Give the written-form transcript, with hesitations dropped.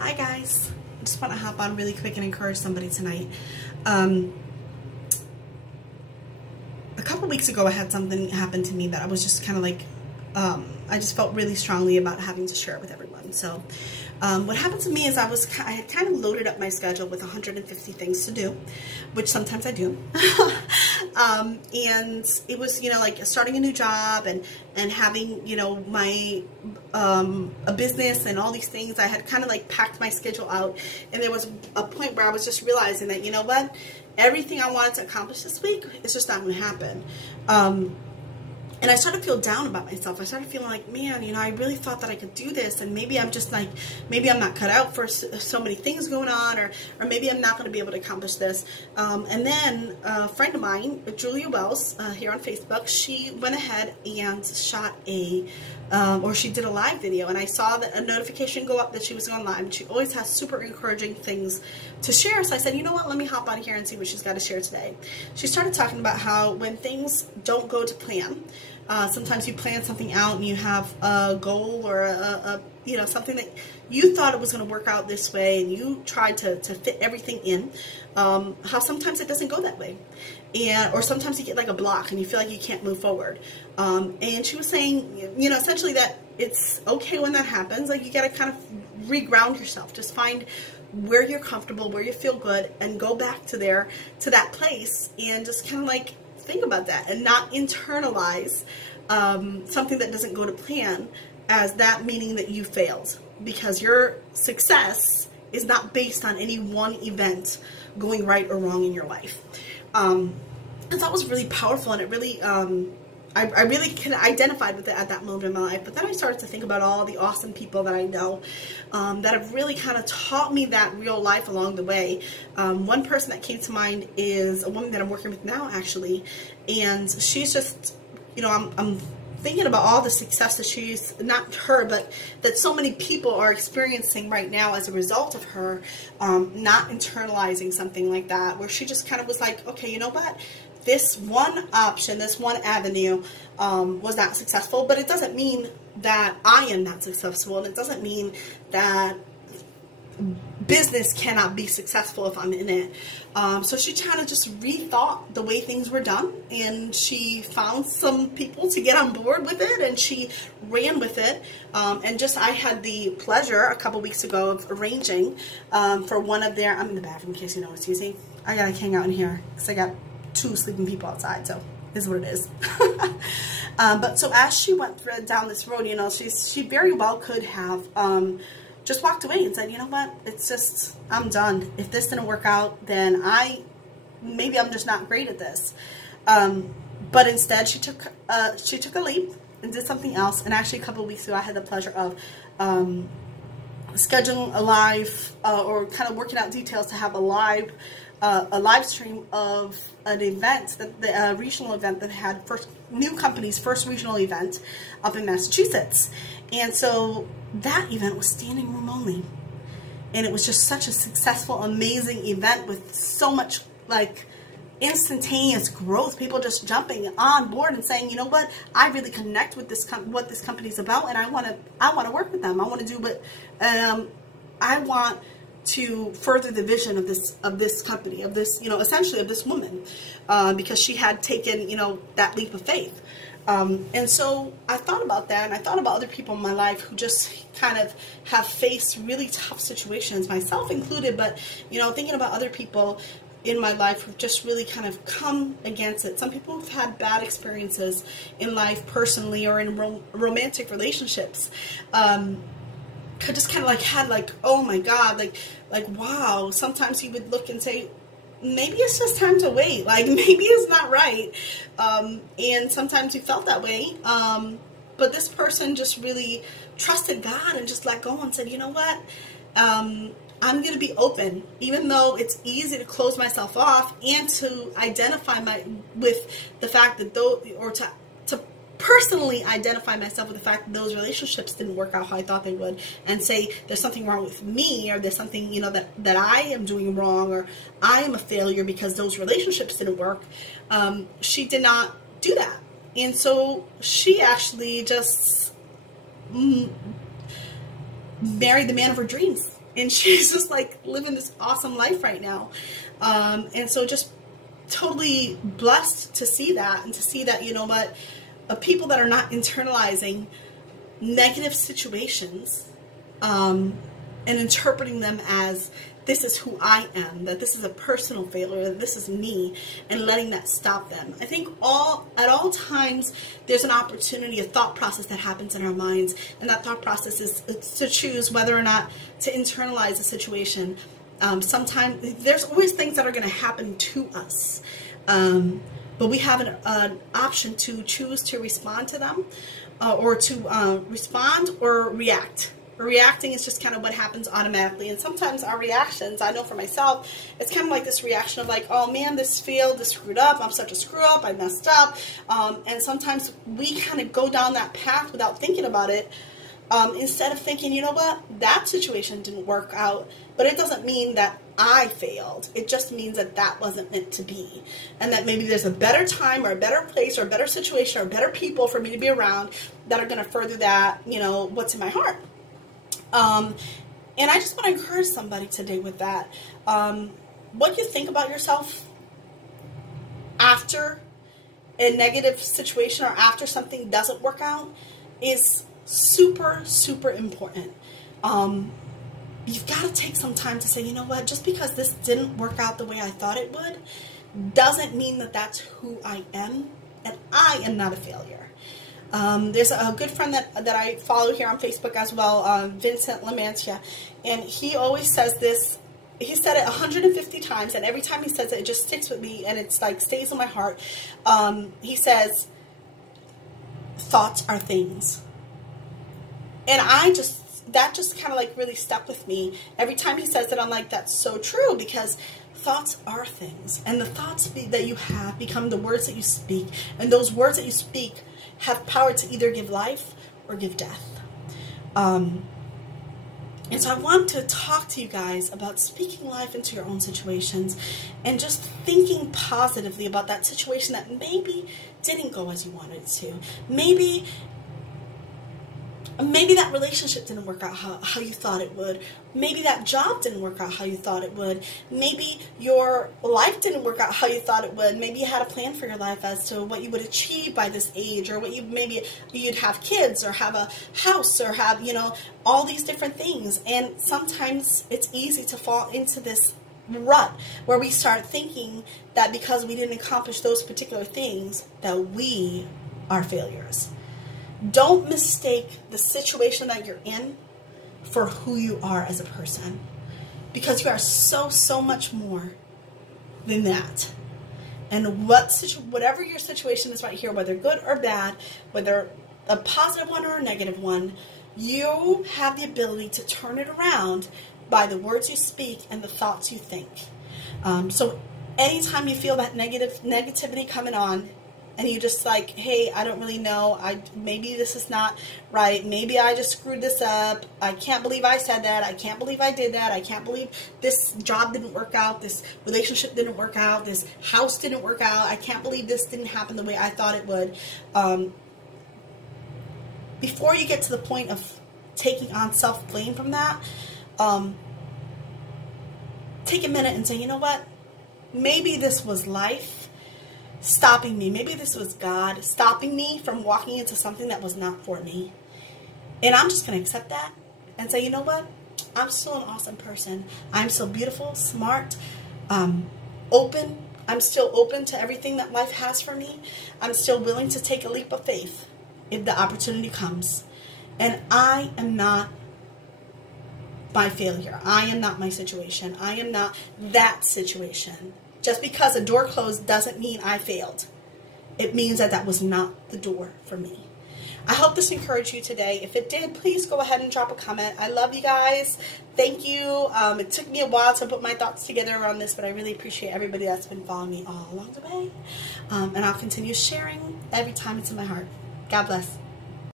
Hi guys, I just want to hop on really quick and encourage somebody tonight. A couple weeks ago I had something happen to me that I was just kind of like, I just felt really strongly about having to share it with everyone. So what happened to me is I had kind of loaded up my schedule with 150 things to do, which sometimes I do. And it was, like starting a new job and having, my, a business and all these things. I had kind of like packed my schedule out, and there was a point where I was just realizing that, you know what, everything I wanted to accomplish this week, it's just not going to happen. And I started to feel down about myself. I started feeling like, man, I really thought that I could do this, and maybe I'm just like, maybe I'm not cut out for so many things going on, or maybe I'm not going to be able to accomplish this. And then a friend of mine, Julia Wells, here on Facebook, she went ahead and shot or she did a live video, and I saw that a notification go up that she was going live, and she always has super encouraging things to share. So I said, you know what, let me hop on here and see what she's got to share today. She started talking about how when things don't go to plan, sometimes you plan something out and you have a goal or something that you thought it was going to work out this way, and you tried to fit everything in, how sometimes it doesn't go that way. Or sometimes you get like a block and you feel like you can't move forward. And she was saying, essentially that it's okay when that happens. Like, you got to kind of reground yourself. Just find where you're comfortable, where you feel good, and go back to that place, and just kind of like think about that and not internalize something that doesn't go to plan as that meaning that you failed, because your success is not based on any one event going right or wrong in your life. And that was really powerful, and it really, I really kind of identified with it at that moment in my life. But then I started to think about all the awesome people that I know that have really kind of taught me that real life along the way. One person that came to mind is a woman that I'm working with now, actually, and she's just, I'm thinking about all the success that she's, not her, but that so many people are experiencing right now as a result of her not internalizing something like that, where she just kind of was like, okay, you know what? This one option, this one avenue was not successful, but it doesn't mean that I am not successful, and it doesn't mean that business cannot be successful if I'm in it. So she kind of just rethought the way things were done, and she found some people to get on board with it, and she ran with it. And I had the pleasure a couple weeks ago of arranging for one of their, I'm in the bathroom in case you notice, you see, I gotta hang out in here because I got 2 sleeping people outside, so this is what it is. But so as she went down this road, she very well could have just walked away and said, you know what, it's just, I'm done. If this didn't work out, then maybe I'm just not great at this. But instead she took a leap and did something else. And actually a couple of weeks ago I had the pleasure of scheduling a live or kind of working out details to have a live stream of an event, the regional event that had new company's first regional event up in Massachusetts. And so that event was standing room only, and it was just such a successful, amazing event with so much like instantaneous growth, people just jumping on board and saying, you know what, I really connect with what this company's about, and I want to work with them. I want to do what I want to further the vision of this company, of this, essentially of this woman, because she had taken, that leap of faith. And so I thought about that, and I thought about other people in my life who just kind of have faced really tough situations, myself included, but, thinking about other people in my life who've just really kind of come against it. Some people who've had bad experiences in life personally or in romantic relationships. Just kind of like had like, oh my God, like wow. Sometimes you would look and say, maybe it's just time to wait. Like, maybe it's not right. And sometimes you felt that way. But this person just really trusted God and just let go and said, you know what? I'm going to be open, even though it's easy to close myself off and to identify with the fact that to personally identify myself with the fact that those relationships didn't work out how I thought they would, and say there's something wrong with me, or there's something, that I am doing wrong, or I am a failure because those relationships didn't work. She did not do that. And so she actually just married the man of her dreams. and she's just like living this awesome life right now. And so just totally blessed to see that, and to see that, you know what, people that are not internalizing negative situations and interpreting them as this is who I am, that this is a personal failure, that this is me, and letting that stop them. I think at all times there's an opportunity, a thought process that happens in our minds, and that thought process is to choose whether or not to internalize a situation. Sometimes there's always things that are going to happen to us, but we have an option to choose to respond to them, or to respond or react. Reacting is just kind of what happens automatically, and sometimes our reactions, I know for myself, it's kind of like this reaction of like, oh man, this failed, this screwed up, I'm such a screw up, I messed up, and sometimes we kind of go down that path without thinking about it, instead of thinking, you know what, that situation didn't work out, but it doesn't mean that I failed. It just means that that wasn't meant to be, and that maybe there's a better time or a better place or a better situation or better people for me to be around that are going to further that, you know, what's in my heart. And I just want to encourage somebody today with that. What you think about yourself after a negative situation or after something doesn't work out is super, super important. You've got to take some time to say, you know what, just because this didn't work out the way I thought it would, doesn't mean that that's who I am, and I am not a failure. There's a good friend that I follow here on Facebook as well, Vincent LaMantia, and he always says this. He said it 150 times, and every time he says it, it just sticks with me, and it's like stays in my heart. He says, thoughts are things. And that just kind of like really stuck with me. Every time he says that, I'm like, that's so true, because thoughts are things, and the thoughts that you have become the words that you speak, and those words that you speak have power to either give life or give death. And so I want to talk to you guys about speaking life into your own situations, and just thinking positively about that situation that maybe didn't go as you wanted it to. Maybe that relationship didn't work out how you thought it would. Maybe that job didn't work out how you thought it would. Maybe your life didn't work out how you thought it would. Maybe you had a plan for your life as to what you would achieve by this age, or maybe you'd have kids, or have a house, or have, you know, all these different things. And sometimes it's easy to fall into this rut where we start thinking that because we didn't accomplish those particular things, that we are failures. Don't mistake the situation that you're in for who you are as a person, because you are so much more than that. And whatever your situation is right here, whether good or bad, whether a positive one or a negative one, you have the ability to turn it around by the words you speak and the thoughts you think. So anytime you feel that negativity coming on, and you just like, hey, I don't really know, maybe this is not right, maybe I just screwed this up, I can't believe I said that, I can't believe I did that, I can't believe this job didn't work out, this relationship didn't work out, this house didn't work out, I can't believe this didn't happen the way I thought it would. Before you get to the point of taking on self-blame from that, take a minute and say, you know what, maybe this was life stopping me. Maybe this was God stopping me from walking into something that was not for me. And I'm just going to accept that and say, you know what? I'm still an awesome person. I'm still beautiful, smart, open. I'm still open to everything that life has for me. I'm still willing to take a leap of faith if the opportunity comes. And I am not my failure. I am not my situation. I am not that situation. Just because a door closed doesn't mean I failed. It means that that was not the door for me. I hope this encouraged you today. If it did, please go ahead and drop a comment. I love you guys. Thank you. It took me a while to put my thoughts together around this, but I really appreciate everybody that's been following me all along the way. And I'll continue sharing every time it's in my heart. God bless.